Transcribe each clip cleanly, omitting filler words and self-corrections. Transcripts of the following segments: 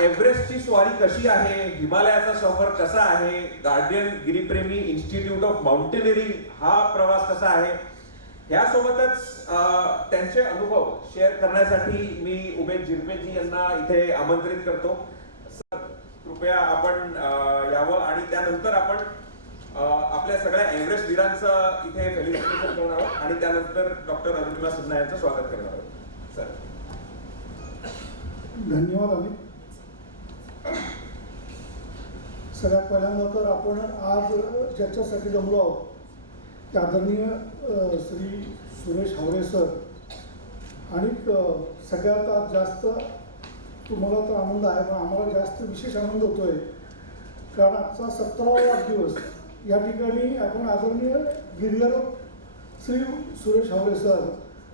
एव्हरेस्टची स्वारी कशी आहे, हिमालयाचा सफर कसा आहे, guardian Giripremi institute of mountaineering हा प्रवास कसा आहे, यासोबतच त्यांचे अनुभव शेअर करण्यासाठी मी उमेश झिरपेजी यांना इथे आमंत्रित करतो. कृपया आपण यावं आणि त्यानंतर आपण आपल्या सगळ्या एव्हरेस्ट वीरांचं इथे फेलिसिटेशन करणार आहोत आणि त्यानंतर डॉक्टर अरुणिमा सिन्हा यांचं स्वागत करणार आहोत. सर, धन्यवाद अमित. सगळ्यात पहिल्यांदा तर आपण आज ज्याच्यासाठी जमलो आहोत ते आदरणीय श्री सुरेश हावरे सर आणि सगळ्यात आज जास्त तुम्हाला तर आनंद आहे पण आम्हाला जास्त विशेष आनंद होतोय कारण आजचा 17वा वाढदिवस या ठिकाणी आपण आदरणीय गिर्यारोहक श्री सुरेश हावरे सर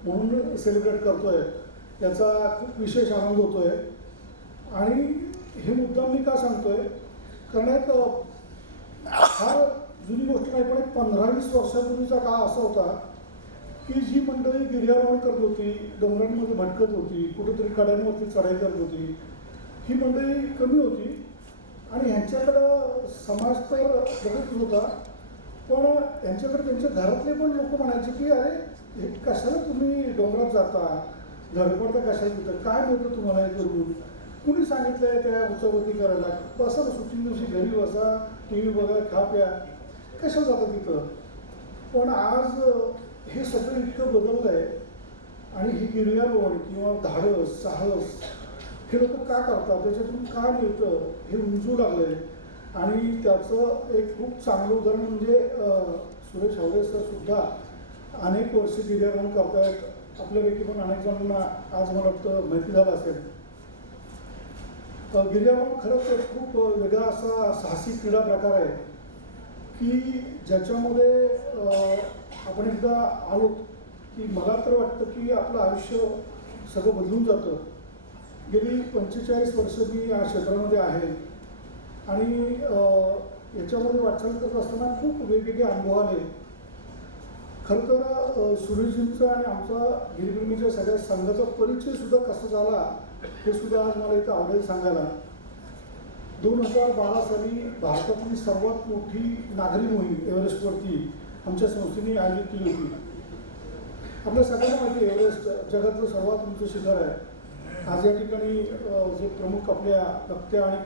म्हणून सेलिब्रेट करतोय. याचा खूप विशेष आनंद होतोय आणि हे मुद्दा मी का सांगतोय कारण एक फार जुनी गोष्ट नाही पण एक 15-20 वर्षापूर्वीचा काळ असा होता की जी मंडळी गिर्यारोहण करत होती, डोंगरांमध्ये भटकत होती, कुठेतरी कड्यांवरती चढाई करत होती, ही मंडळी कमी होती आणि ह्यांच्याकडं समाज तर बघत होता पण यांच्याकडे त्यांच्या घरातले पण लोक म्हणायचे की अरे हे कशाला तुम्ही डोंगरात जाता, धडपडता कशाला तिथं, काय मिळतं तुम्हाला हे करून, कुणी सांगितलंय त्या उचावती करायला, बसा सुट्टी दिवशी घरी बसा, टी व्ही बघा, खा प्या, कशाला जातं तिथं. पण आज हे सगळं इतकं बदललं आहे आणि ही गिर्यारोहण किंवा धाडस साहस हे लोक का करतात, त्याच्यातून काय मिळतं हे उमजू लागलं आहे आणि त्याचं एक खूप चांगलं उदाहरण म्हणजे सुरेश हावरे सर सुद्धा अनेक वर्ष गिर्यारोहण करतायत. आपल्यापैकी पण अनेक जणांना आज मला वाटतं माहिती झालं असेल. गिर्यारोहण खरंच एक खूप वेगळा असा साहसी क्रीडा प्रकार आहे की ज्याच्यामध्ये आपण एकदा आलो की मला तर वाटतं की आपलं आयुष्य सगळं बदलून जातं. गेली 45 वर्ष मी या क्षेत्रामध्ये आहे आणि याच्यामध्ये वाटचाल करत असताना खूप वेगवेगळे अनुभव आले. खरं तर सुरेशजींचा आणि आमचा गिरिप्रेमीच्या सगळ्या संघाचा परिचय सुद्धा कसा झाला हे सुद्धा आज मला इथं आवडेल सांगायला. 2012 साली भारतातली सर्वात मोठी नागरी मोहीम एव्हरेस्टवरती आमच्या संस्थेने आयोजित केली होती. आपल्या सगळ्यांना माहिती आहे एव्हरेस्ट जगातलं सर्वात उंच शिखर आहे. आज या ठिकाणी जे प्रमुख आपल्या वक्त्या आणि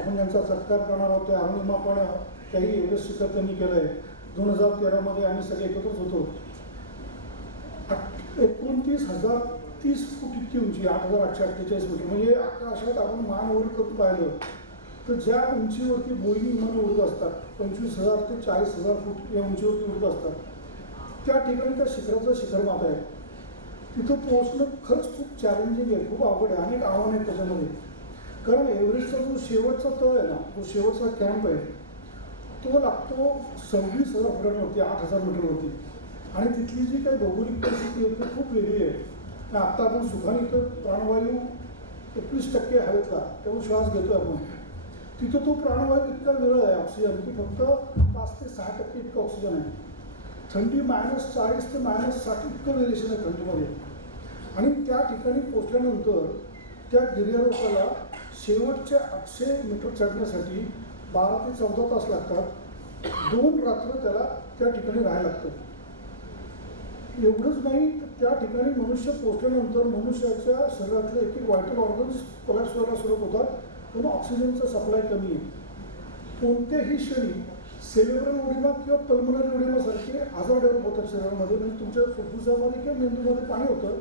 आपण ज्यांचा सत्कार करणार आहोत त्या अरुणिमा पण त्याही एव्हरेस्ट शिखर त्यांनी केलं आहे. 2013 आम्ही सगळे एकत्रच होतो. 29,030 फूट इतकी उंची, 8,848 फूट, म्हणजे आकाशात आपण मान वर करून पाहिलं तर ज्या उंचीवरती बोईंग विमानं उडत असतात 25,000 ते 40,000 फूट या उंचीवरती उडत असतात त्या ठिकाणी त्या शिखराचं शिखर मात आहे. तिथं पोहोचणं खरंच खूप चॅलेंजिंग आहे, खूप अवघड आहे, अनेक आव्हान आहेत त्याच्यामध्ये. कारण एव्हरेस्टचा जो शेवटचा तळ आहे ना, तो शेवटचा कॅम्प आहे तो लागतो 26,000 फुटांवरती, 8,000 मीटरवरती आणि तिथली जी काही भौगोलिक परिस्थिती आहे ती खूप वेगळी आहे. आत्ता आपण सुखाने इथं प्राणवायू 21% हवेतला तेव्हा श्वास घेतो आपण, तिथं तो प्राणवायू इतका वेगळा आहे ऑक्सिजन की फक्त 5 ते 6% इतकं ऑक्सिजन आहे. थंडी -40 ते -60 इतकं व्हेरिएशन आहे थंडीमध्ये. आणि त्या ठिकाणी पोचल्यानंतर त्या गिर्यारोहकाला शेवटच्या 800 मीटर चढण्यासाठी 12 ते 14 तास लागतात. 2 रात्र त्याला त्या ठिकाणी राहायला लागतं. एवढंच नाही तर त्या ठिकाणी मनुष्य पोचल्यानंतर मनुष्याच्या शरीरातले एक व्हायटल ऑर्गन्स कोलॅप्स व्हायला सुरुवात होतात पण ऑक्सिजनचा सप्लाय कमी आहे. कोणत्याही क्षणी सेलेब्रल ओडिमा किंवा पल्मनरी ओडिमासारखे आजार डेव्हलप होतात शरीरामध्ये, म्हणजे तुमच्या फुफ्फुसामध्ये किंवा मेंदूमध्ये पाणी होतं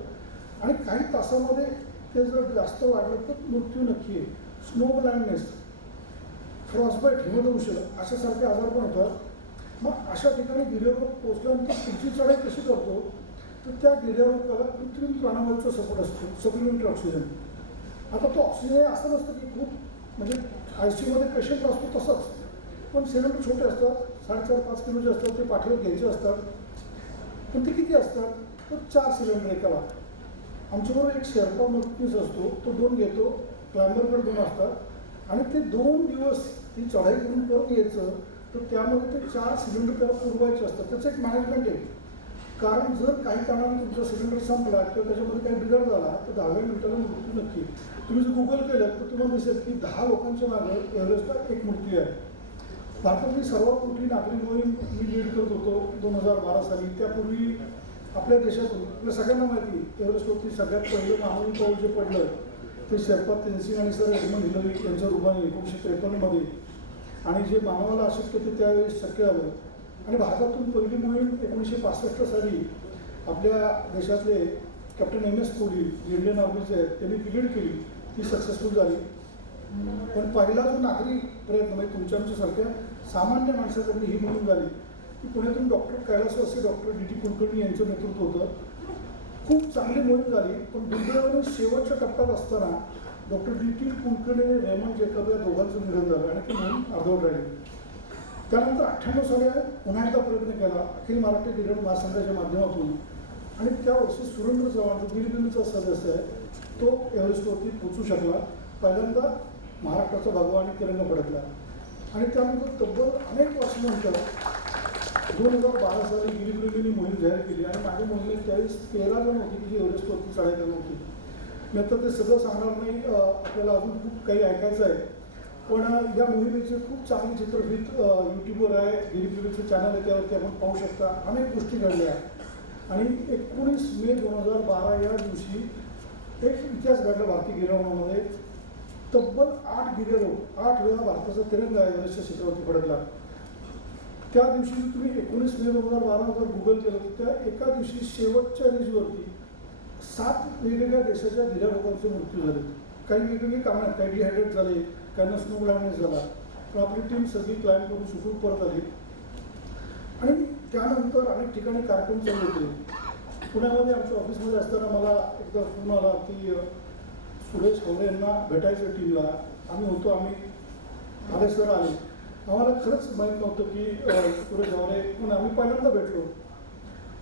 आणि काही तासामध्ये ते जर जास्त वाढलं तर मृत्यू नक्की आहे. स्नो ब्लाइंडनेस, फ्रॉस्टबाईट, हिमदंश अशासारखे आजार पण होतात. मग अशा ठिकाणी गिर्यारोहक पोचल्यानंतर पुढची चढाई कशी करतो तर त्या गिर्यारोहकाला कृत्रिम प्राणवायूचा सपोर्ट असतो, सप्लिमेंटरी ऑक्सिजन. आता तो ऑक्सिजन असं नसतं की खूप म्हणजे ICUमध्ये पेशंट असतो तसंच, पण सिलेंडर छोटे असतात, 4.5-5 किलोचे असतात, ते पाठीवर घ्यायचे असतात. पण ते किती असतात तर 4 सिलेंडर एकाला. आमच्याबरोबर एक शेर्पा मदतनीस असतो, तो 2 घेतो, क्लाइंबरकडे 2 असतात आणि ते 2 दिवस ती चढाई करून परत यायचं तर त्यामध्ये ते 4 सिलेंडर त्याला पुरवायचे असतात. त्याचं एक मॅनेजमेंट आहे. कारण जर काही कारणाने तुमचा सिलेंडर संपला किंवा त्याच्यामध्ये काही बिघाड झाला तर 10व्या मिनिटाला मृत्यू नक्की. तुम्ही जर गुगल केलं तर तुम्हाला दिसेल की 10 लोकांच्या मागे एव्हरेस्टला एक मृत्यू आहे. भारतातली सर्वात मोठी नागरी मोहीम मी लीड करत होतो 2012 साली. त्यापूर्वी आपल्या देशातून आपल्या सगळ्यांना माहिती एव्हरेस्टवरती सगळ्यात पहिलं मानवी पाऊल जे पडलं ते शेर्पा तेनसिंग आणि सर एडमंड हिलरी यांच्या रूपाने 1953मध्ये. आणि जे मानवाला अशक्य ते त्यावेळेस शक्य झालं. आणि भारतातून पहिली मोहीम 1965 साली आपल्या देशातले कॅप्टन MS कोहली इंडियन आर्मीचे आहेत त्यांनी लीड केली. ती सक्सेसफुल झाली. पण पहिला जो नागरी प्रयत्न म्हणजे तुमच्या आमच्यासारख्या सामान्य माणसाकडली ही मोहीम झाली की पुण्यातून डॉक्टर कैलासवासी डॉक्टर DT कुलकर्णी यांचं नेतृत्व होतं. खूप चांगली मोहीम झाली. पण दुर्दैवाने शेवटच्या टप्प्यात असताना डॉक्टर DT कुलकर्णी आणि रेमंड जेकब या दोघांचं निधन झालं आणि ती मोहीम अर्धवट राहिली. त्यानंतर 98 साली पुन्हा एकदा प्रयत्न केला अखिल महाराष्ट्र क्रिकेट महासंघाच्या माध्यमातून. आणि त्या वर्षी सुरेंद्र चव्हाण जो गिरगिरीचा सदस्य आहे तो एव्हरेस्टवरती पोचू शकला. पहिल्यांदा महाराष्ट्राचा भगवा आणि तिरंगा फडकला. आणि त्यानंतर तब्बल अनेक वर्षानंतर 2012 साली गिरीप्रेमींनी मोहीम जाहीर केली. आणि माझ्या मोहिमेत त्यावेळेस 13 जण होती की जी एव्हरेस्टवरती चढाई करत होती. मी आता ते सगळं सांगणार नाही, आपल्याला अजून खूप काही ऐकायचं आहे. पण या मोहिमेचे खूप चांगली चित्रफित यूट्यूबवर आहे. गिरीप्रेमीचं चॅनल आहे, त्यावरती आपण पाहू शकता. अनेक गोष्टी घडल्या. आणि 19 मे 2012 या दिवशी एक इतिहास घडला भारतीय गिर्यारोहणामध्ये. तब्बल 8 गिर्यारोहक 8 वेळा भारताचा तिरंगा एव्हरेस्टच्या शिखरावरती फडकला. त्या दिवशी तुम्ही 19 मे 2012 जर गुगल केलं तर त्या एका दिवशी शेवटच्या रेंजवरती 7 वेगवेगळ्या देशाच्या गिर्यारोहकांचे मृत्यू झाले. काही वेगवेगळी कामं आहेत. काही डिहायड्रेट झाले, काहींना स्नो ब्लाइंडनेस झाला. पण आपली टीम सगळी क्लाइंब करून सुखरूप परत आली. आणि त्यानंतर अनेक ठिकाणी कार्यक्रम चालू होते. पुण्यामध्ये आमच्या ऑफिसमध्ये असताना मला एकदा फोन आला की सुरेश हावरे यांना भेटायचं टीमला. आम्ही सर आले. आम्हाला खरंच माहीत नव्हतं की सुरेश हावरे, पण आम्ही पहिल्यांदा भेटलो.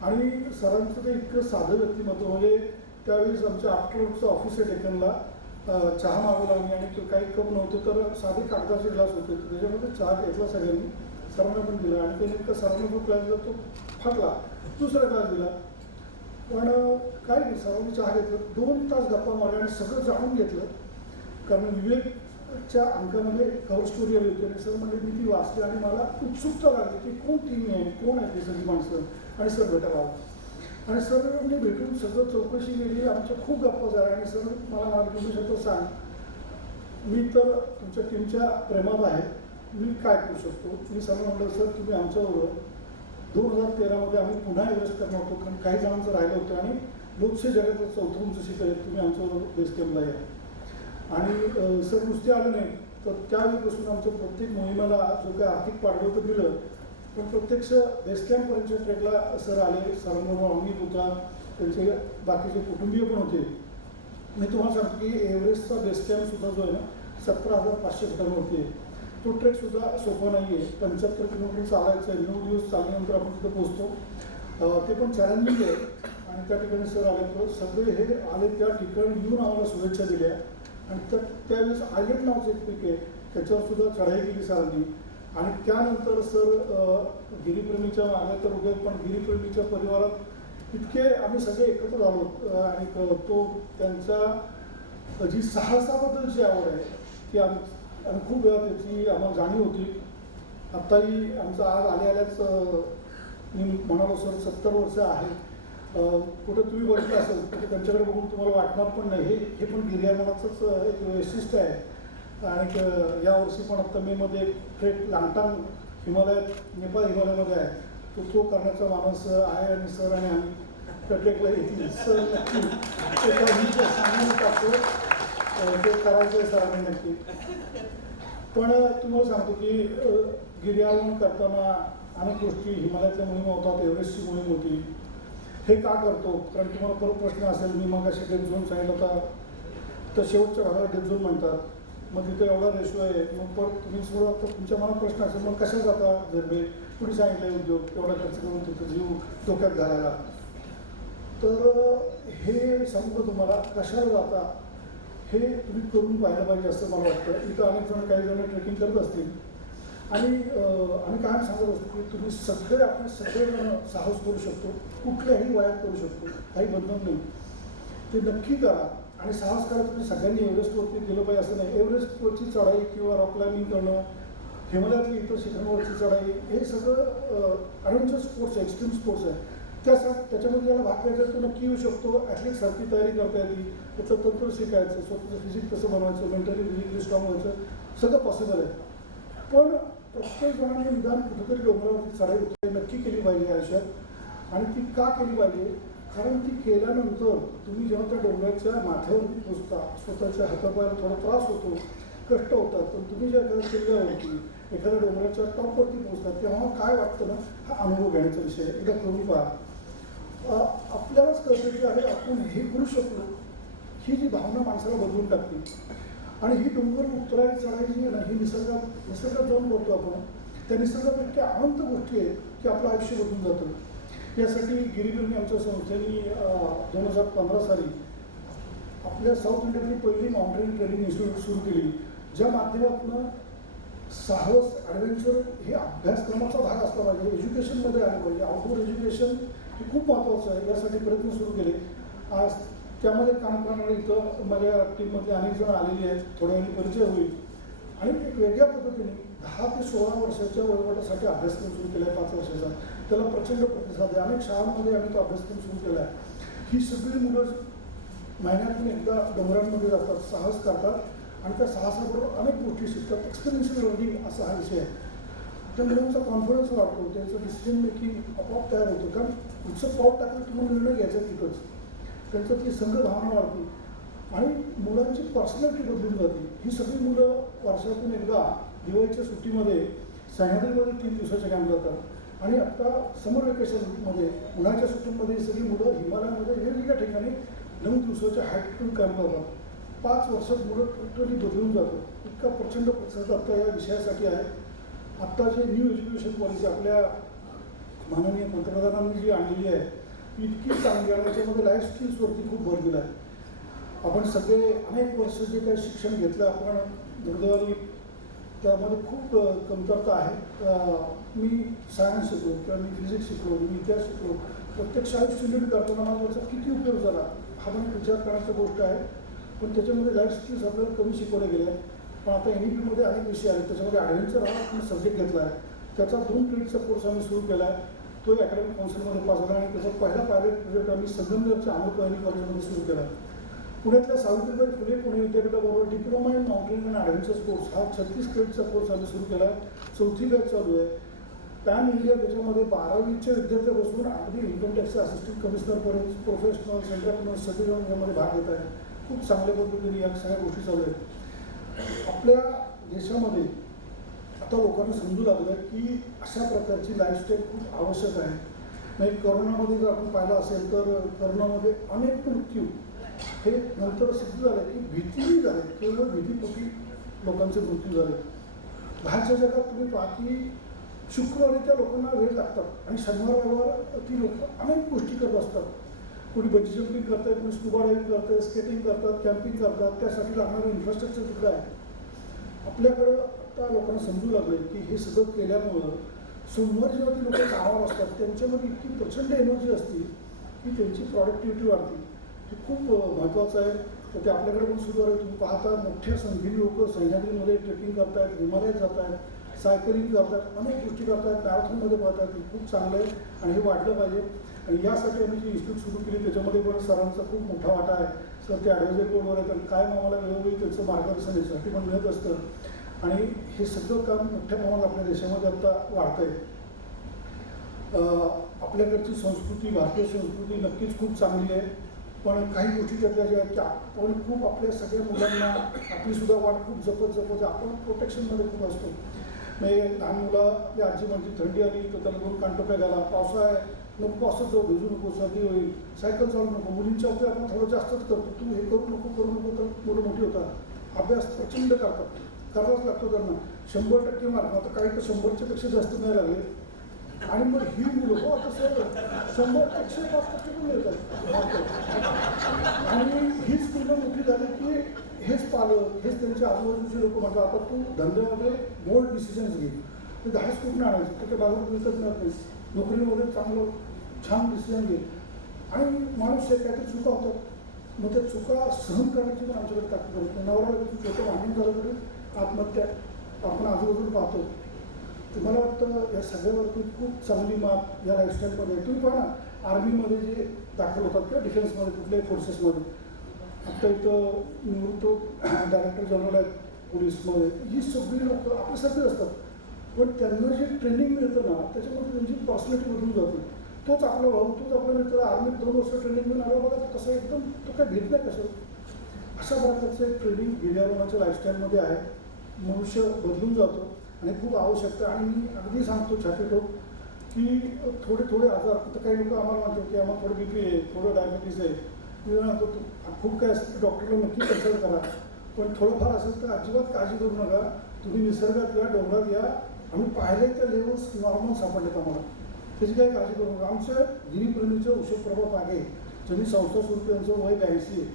आणि सरांचं ते इतकं साधं व्यक्तिमत्व म्हणजे त्यावेळेस आमच्या आफ्टरवर्डचं ऑफिस आहे डेक्कनला. चहा मागवला आम्ही आणि काही कप नव्हते तर साधे कागदाचे ग्लास होते. त्याच्यामध्ये चहा घेतला सगळ्यांनी, सरांना पण दिला. आणि त्याने इतका सरांना जो ग्लास दिला तो फाटला, दुसरा ग्लास दिला. पण काय नाही, सरांनी चहा घेतलं, 2 तास गप्पा मारल्या आणि सगळं जाणून घेतलं. कारण विवेकच्या अंकामध्ये कव्हर स्टोरी आली होती. आणि सर म्हणजे मी ती वाचली आणि मला उत्सुकता लागली की कोण टीम आहे, कोण आहे ती सगळी माणसं. आणि सर भेटायला आणि सरांनी भेटून सगळं चौकशी केली. आमच्या खूप गप्पा झाल्या. आणि सर मला म्हणाले तुम्ही शकतो सांग, मी तर तुमच्या टीमच्या प्रेमात आहे, मी काय करू शकतो. मी सर म्हटलं सर तुम्ही आमच्याबरोबर 2013मध्ये आम्ही पुन्हा एव्हरेस्ट करणार होतो कारण काही जणांचं राहिलं होतं. आणि लोकसे जगाचं 4थं उंच शिखर आहे, तुम्ही आमच्याबरोबर बेस कॅम्पला या. आणि सर नुसते आले नाही तर त्यावेळीपासून आमच्या प्रत्येक मोहिमेला जो काही आर्थिक पाठबळ तर दिलं, पण प्रत्यक्ष बेस कॅम्पपर्यंतच्या ट्रेकला सर आले. सरांबरोबर अमित होता, त्यांचे बाकीचे कुटुंबीय पण होते. मी तुम्हाला सांगतो की एव्हरेस्टचा बेस कॅम्पसुद्धा जो आहे ना 17,500 फुटांवरती आहे. तो ट्रेकसुद्धा सोपा नाही आहे. 75 किलोमीटर चालायचं आहे. 9 दिवस चालल्यानंतर आपण तिथं पोहोचतो. ते पण चॅलेंजिंग आहे. आणि त्या ठिकाणी सर आले तर सगळे हे आले त्या ठिकाणी येऊन आम्हाला शुभेच्छा दिल्या. आणि त्यावेळेस आयलंड नावाचं एक पीक आहे, त्याच्यावर सुद्धा चढाई केली सरांनी. आणि त्यानंतर सर गिरीप्रेमीच्या मागे तर उद्या, पण गिरीप्रेमीच्या परिवारात इतके आम्ही सगळे एकत्र झालो. आणि तो त्यांचा जी साहसाबद्दलची आवड आहे ती आणि खूप वेळा त्याची आम्हाला जाणीव होती. आत्ताही आमचं आज आल्याच मी म्हणालो सर 70 वर्ष आहे. कुठं तुम्ही बघितलं असेल तर त्यांच्याकडे बघून तुम्हाला वाटणार पण नाही. हे पण गिर्यारोहणाचंच एक वैशिष्ट्य आहे. आणि यावर्षी पण आत्ता मेमध्ये एक ट्रेक लांगटांग हिमालयात, नेपाळ हिमालयामध्ये आहे, तो करण्याचा मानस आहे. आणि सर आणि आम्ही त्या ट्रेकला येतील. सर नक्की ते सांगून टाकतो ते करायचं आहे सरांनी नक्की. पण तुम्हाला सांगतो की गिर्यारोहण करताना अनेक गोष्टी, हिमालयातल्या मोहीम होतात, एव्हरेस्टची मोहीम होती. हे का करतो? कारण तुम्हाला परत प्रश्न असेल, मी मग असे डेड झोन सांगितलं होता तर शेवटच्या भागाला डेड झोन म्हणतात. मग तिथे एवढा रेशो आहे. मग परत तुम्ही सुद्धा तुमच्या मनात प्रश्न असेल मग कशाला जाता झरबे, कुणी सांगितलं उद्योग एवढा खर्च करून तिथं जीव धोक्यात घालायला. तर हे सांगतो तुम्हाला कशाला जाता हे तुम्ही करून पाहायला पाहिजे असं मला वाटतं. इथं अनेक जण काही जण ट्रेकिंग करत असतील आणि काय सांगत असतो की तुम्ही आपण सगळेजण साहस करू शकतो, कुठल्याही वयात करू शकतो, काही बंधन नाही. ते नक्की करा आणि साहस करा. तुम्ही सगळ्यांनी एव्हरेस्टवरती गेलं पाहिजे असं नाही. एव्हरेस्टवरची चढाई किंवा रॉक क्लाइम्बिंग करणं, हिमालयातली इतर शिखरांवरची चढाई, हे सगळं ॲडव्हेंचर स्पोर्ट्स आहे, एक्स्ट्रीम स्पोर्ट्स आहे. त्याच्यामध्ये ज्याला भाग घ्यायचा तो नक्की येऊ शकतो. ॲथलीटसारखी तयारी करता येते, त्याचं तंत्र शिकायचं, स्वतःचं फिजिक कसं बनवायचं, मेंटली फिजिकली स्ट्रॉंग व्हायचं, सगळं पॉसिबल आहे. पण प्रत्येक जणांनी निदान कुठेतरी डोंगरावरती चढाई उतराई नक्की केली पाहिजे आयुष्यात. आणि ती का केली पाहिजे? कारण ती केल्यानंतर तुम्ही जेव्हा त्या डोंगराच्या माथ्यावरती पोचता, स्वतःच्या हातापायाला थोडा त्रास होतो, कष्ट होतात, पण तुम्ही ज्या एखाद्या किल्ल्यावरती एखाद्या डोंगराच्या टॉपवरती पोचतात तेव्हा काय वाटतं ना, हा अनुभव घेण्याचा विषय आहे. एकदा करून पहा, आपल्यालाच कळतं की अरे आपण हे करू शकलो. ही जी भावना माणसाला बदलून टाकते. आणि ही डोंगर उतरायची चढायची जी आहे ना, ही निसर्गात जाऊन बोलतो आपण, त्या निसर्गात इतक्या अनंत गोष्टी आहेत की आपलं आयुष्य बदलून जातं. यासाठी गिरीप्रेमी आमच्या संस्थेने 2015 साली आपल्या साऊथ इंडियातली पहिली माउंटेन ट्रेनिंग इन्स्टिट्यूट सुरू केली, ज्या माध्यमातून साहस ॲडव्हेंचर हे अभ्यासक्रमाचा भाग असला पाहिजे, एज्युकेशनमध्ये आलं पाहिजे. आउटडोर एज्युकेशन हे खूप महत्त्वाचं आहे. यासाठी प्रयत्न सुरू केले. आज त्यामध्ये काम करणारे इथं माझ्या टीममधले अनेक जण आलेली आहेत. थोड्या वेळी परिचय होईल. आणि एक वेगळ्या पद्धतीने 10 ते 16 वर्षाच्या वयोगटासाठी अभ्यासक्रम सुरू केला आहे, 5 वर्षाचा. त्याला प्रचंड प्रतिसाद आहे. अनेक शाळांमध्ये आम्ही तो अभ्यासक्रम सुरू केला आहे. ही सगळी मुलं महिन्यातून एकदा डोंगरांमध्ये जातात, साहस करतात आणि त्या साहसाबरोबर अनेक गोष्टी शिकतात. एक्सपिरियन्शियल लर्निंग असा हा विषय आहे. त्या मुलांचा कॉन्फिडन्स वाढतो, त्यांचं डिसिजन मेकिंग आपोआप तयार होतं. कारण पुढचं पाऊल टाकलं तुम्हाला निर्णय घ्यायचा तिथंच. त्यांचं ती संघ भावना वाढते आणि मुलांची पर्सनॅलिटी बदलून जाते. ही सगळी मुलं वर्षातून एकदा दिवाळीच्या सुट्टीमध्ये सह्याद्रीमध्ये 3 दिवसाचे कॅम्प जातात. आणि आत्ता समर वेकेशनमध्ये उन्हाळ्याच्या सुट्टीमध्ये ही सगळी मुलं हिमालयामध्ये वेगवेगळ्या ठिकाणी 9 दिवसाच्या हायकिंग कॅम्प जातात. 5 वर्षात मुलं टोटली बदलून जातं. इतका प्रचंड प्रतिसाद आत्ता या विषयासाठी आहे. आत्ता जे न्यू एज्युकेशन पॉलिसी आपल्या माननीय पंतप्रधानांनी जी आणलेली आहे ती इतकी चांगली आहे. याच्यामध्ये लाईफ स्किल्सवरती खूप भर दिला आहे. आपण सगळे अनेक वर्ष जे काही शिक्षण घेतलं, आपण दुर्दैवाने त्यामध्ये खूप कमतरता आहे. मी सायन्स शिकलो किंवा मी फिजिक्स शिकलो, मी इतिहास शिकलो. प्रत्यक्ष आयुष्य लीड करताना माझा त्याचा किती उपयोग झाला हा पण विचार करण्याची गोष्ट आहे. पण त्याच्यामध्ये लाईफ स्किल्स आपल्याला कमी शिकवले गेले आहेत. पण आता NEP-मध्ये अनेक विषय आहेत. त्याच्यामध्ये ॲडव्हेंचर हा आपण सब्जेक्ट घेतला आहे. त्याचा 2 क्रेडिटचा कोर्स आम्ही सुरू केला आहे. तो अकॅडमिक काउन्सिलमध्ये पास झाला आणि त्याचा पहिला पायलट प्रोजेक्ट आम्ही संगमनेरच्या अमृतवाहिनी कॉलेजमध्ये सुरू केला. पुण्यातल्या सावित्रीबाई फुले पुणे विद्यापीठाबरोबर diploma in mountain and adventure course हा 36 क्रेडिटचा कोर्स आम्ही सुरू केला आहे. 4थी बॅच चालू आहे. पॅन इंडिया त्याच्यामध्ये 12वीच्या विद्यार्थ्यापासून अगदी इन्कम टॅक्सचे असिस्टंट कमिशनरपर्यंत प्रोफेशनल सेंट्रप्रेनर सगळेजण यामध्ये भाग घेत आहेत. खूप चांगल्या पद्धतीने या सगळ्या गोष्टी चालू आहेत. आपल्या देशामध्ये आता लोकांना समजू लागलं आहे की अशा प्रकारची लाईफस्टाईल खूप आवश्यक आहे. म्हणजे करोनामध्ये जर आपण पाहिलं असेल तर करोनामध्ये अनेक मृत्यू हे नंतर सिद्ध झालं की भीतीही झाले, केवळ भीतीपोटी लोकांचे मृत्यू झाले. बाहेरच्या जगात तुम्ही पहा की शुक्रवारी त्या लोकांना वेळ लागतात आणि शनिवार रविवार ती लोक अनेक गोष्टी करत असतात. कोणी बंजी जम्पिंग करतात, कोणी स्कुबा डायव्हिंग करतात, स्केटिंग करतात, कॅम्पिंग करतात. त्यासाठी लागणारं इन्फ्रास्ट्रक्चर तिकडं आहे. आपल्याकडं आता लोकांना समजू लागले की हे सगळं केल्यामुळं सोमवारी जेव्हा ती लोक कामावर असतात त्यांच्यामध्ये इतकी प्रचंड एनर्जी असते की त्यांची प्रॉडक्टिव्हिटी वाढते. हे खूप महत्त्वाचं आहे. तर ते आपल्याकडे पण सुरू आहे. तुम्ही पाहता मोठ्या संख्येने लोक सह्याद्रीमध्ये ट्रेकिंग करत आहेत, हिमालयात जात आहेत, सायकलिंग करतात, अनेक गोष्टी करतात, मॅरेथॉनमध्ये पाहतात. हे खूप चांगलं आहे आणि हे वाढलं पाहिजे. आणि यासाठी आम्ही जी इन्स्टिट्यूट सुरू केली त्याच्यामध्ये पण सरांचा खूप मोठा वाटा आहे. सर ते ॲडव्हायझरी बोर्डवर आहेत आणि कायम आम्हाला वेळोवेळी त्यांचं मार्गदर्शन यासाठी पण मिळत असतं. आणि हे सगळं काम मोठ्या प्रमाणात आपल्या देशामध्ये आता वाढतं आहे. आपल्याकडची संस्कृती, भारतीय संस्कृती नक्कीच खूप चांगली आहे. पण काही गोष्टी त्यातल्या ज्या आहेत की आपण खूप आपल्या सगळ्या मुलांना आपलीसुद्धा वाट खूप जपत आपण प्रोटेक्शनमध्ये खूप असतो. म्हणजे लहान मुलं आपली आजी म्हणजे थंडी आली तर त्याला 2 कानटोप्या घाला, पावसाळा आहे नको पावसात जाऊ, भिजू नको, सर्दी होईल, सायकल चालू नको. मुलींच्या वगैरे आपण थोडं जास्तच करतो, तू हे करू नको तर मुलं मोठी होतात. अभ्यास प्रचंड करतात, करावाच लागतो त्यांना. 100% मार्क, आता काही तर 100च्या पेक्षा जास्त नाही लागले. आणि मग ही मुलं आता सर 100-105% पण मिळतात. आणि हीच मुलं मोठी झाली की हेच पालक, हेच त्यांच्या आजूबाजूचे लोक म्हणतात आता तू धंद्यामध्ये बोल्ड डिसिजन्स घे. ते धाडस कुठून आणायचं, तर ते बाजारात विकत मिळत नाही. नोकरीमध्ये चांगलं छान डिसिजन घे आणि माणूस हे काहीतरी चुका होतात, मग त्या चुका सहन करण्याची पण आमच्याकडे ताकद होते. नवरा छोटं भांडण झालं तरी आत्महत्या आपण आजूबाजूला पाहतो. तुम्हाला वाटतं या सगळ्यावरती खूप चांगली मात या लाईफस्टाईलमध्ये तुम्ही पहा ना, आर्मीमध्ये जे दाखल होतात किंवा डिफेन्समध्ये कुठल्याही फोर्सेसमध्ये, आत्ता इथं निवृत्त डायरेक्टर जनरल आहेत पोलीसमध्ये, ही सगळी लोक आपल्यासारखीच असतात, पण त्यांना जे ट्रेनिंग मिळतं ना त्याच्यामध्ये त्यांची पर्सनॅलिटी बदलून जाते. तोच आपला भाऊ, तोच आपला मित्र आर्मीत 2 वर्ष ट्रेनिंग घेऊन आला बघा, तसं एकदम तो काय भेट नाही कसं. अशा प्रकारचं एक ट्रेनिंग गिर्यारोहणाच्या लाईफस्टाईलमध्ये आहे. मनुष्य बदलून जातो आणि खूप आवश्यकता. आणि मी अगदी सांगतो छातीतो की थोडे आजार, तर काही लोक आम्हाला म्हणतात की आम्हाला थोडं BP आहे, थोडं डायबिटीज आहे, मी म्हणतो खूप काय असतं डॉक्टरला नक्की कन्सल्ट करा, पण थोडंफार असेल तर अजिबात काळजी करू नका. तुम्ही निसर्गात या, डोंगरात या, आम्ही पाहिले त्या लेवल्स नॉर्मल सापडलेत आम्हाला, त्याची काही काळजी करू नका. आमच्या गिरीप्रेमीचं उषप्रभा पागे ज्यांनी संस्था सुरू केली, त्यांचं वय 82 आहे.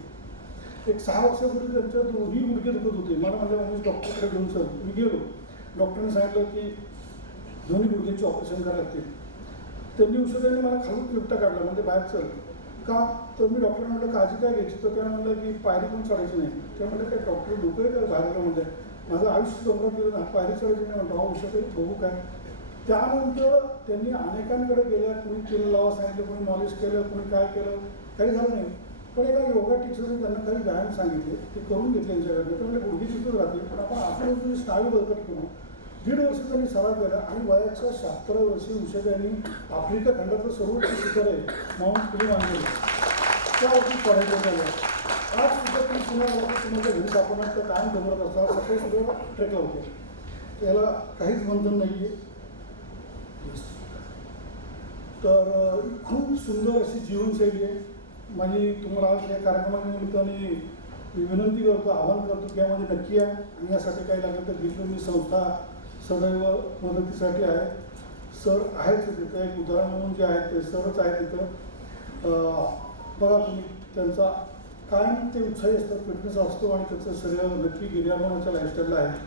एक 6 वर्षापूर्वी त्यांच्या दोन्ही गुडघे दुखत होते. मला म्हणलं म्हणजे डॉक्टरकडे घेऊन चल. मी गेलो, डॉक्टरने सांगितलं की दोन्ही गुडघ्यांचे ऑपरेशन करायला लागतील. त्यांनी औषधाने मला खालून क्लिपटा काढला, म्हणजे बाहेर चल का, तर मी डॉक्टरने म्हटलं काळजी काय घ्यायची, तर त्या म्हणलं की पायरी पण चढायची नाही. त्या म्हटलं काय डॉक्टर डोकं आहे का बाहेरला, म्हणजे माझं आयुष्य डोंगरात गेलं, पायरी चढायची नाही म्हणतो, औषध आहे बघू काय. त्यानंतर त्यांनी अनेकांकडे गेल्या, कुणी तेल लावा सांगितलं, कुणी मॉलिश केलं, कुणी काय केलं, काही झालं नाही. पण एका योगा टीचरने त्यांना काही व्यायाम सांगितले, ते करून घेतले त्यांच्याकडनं. तर म्हणजे गुडघी तिथून राहते, पण आपण आजूबाजूची स्नायू बळकट करू. 1.5 वर्ष त्यांनी सराव केला आणि वयाच्या 76 वर्षी उषधांनी आफ्रिका खंडातलं सर्वोच्च शिखर आहे माउंट किलिमांजारो त्यावरती चढायचं झालं. आज सुद्धा तुम्ही तुम्हाला घरी सापडणार तर कायम जमत असतात, सकाळी सुद्धा ट्रेकला होते, त्याला काहीच बंधन नाही आहे. तर खूप सुंदर अशी जीवनशैली आहे माझी. तुम्हाला आज या कार्यक्रमाच्या निमित्ताने मी विनंती करतो, आवाहन करतो की यामध्ये नक्की आहे आणि यासाठी काही लागलं तर गिरप्रेमी संस्था सदैव मदतीसाठी आहे. सर आहेत तिथं, एक उदाहरण म्हणून जे आहेत ते सरच आहेत तिथं. बघा तुम्ही त्यांचा कायम ते उत्साही असतात, फिटनेस असतो आणि त्याचं शरीर नक्की गिर्यारोहणाच्या लाईफस्टाईलला आहे.